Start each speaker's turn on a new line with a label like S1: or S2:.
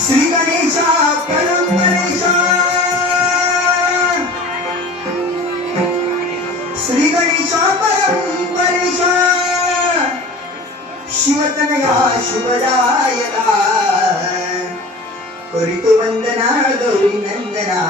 S1: Shri Ganesha Param Ganesha Shri Ganesha Param शिवतनया Vandana Gauri Nandana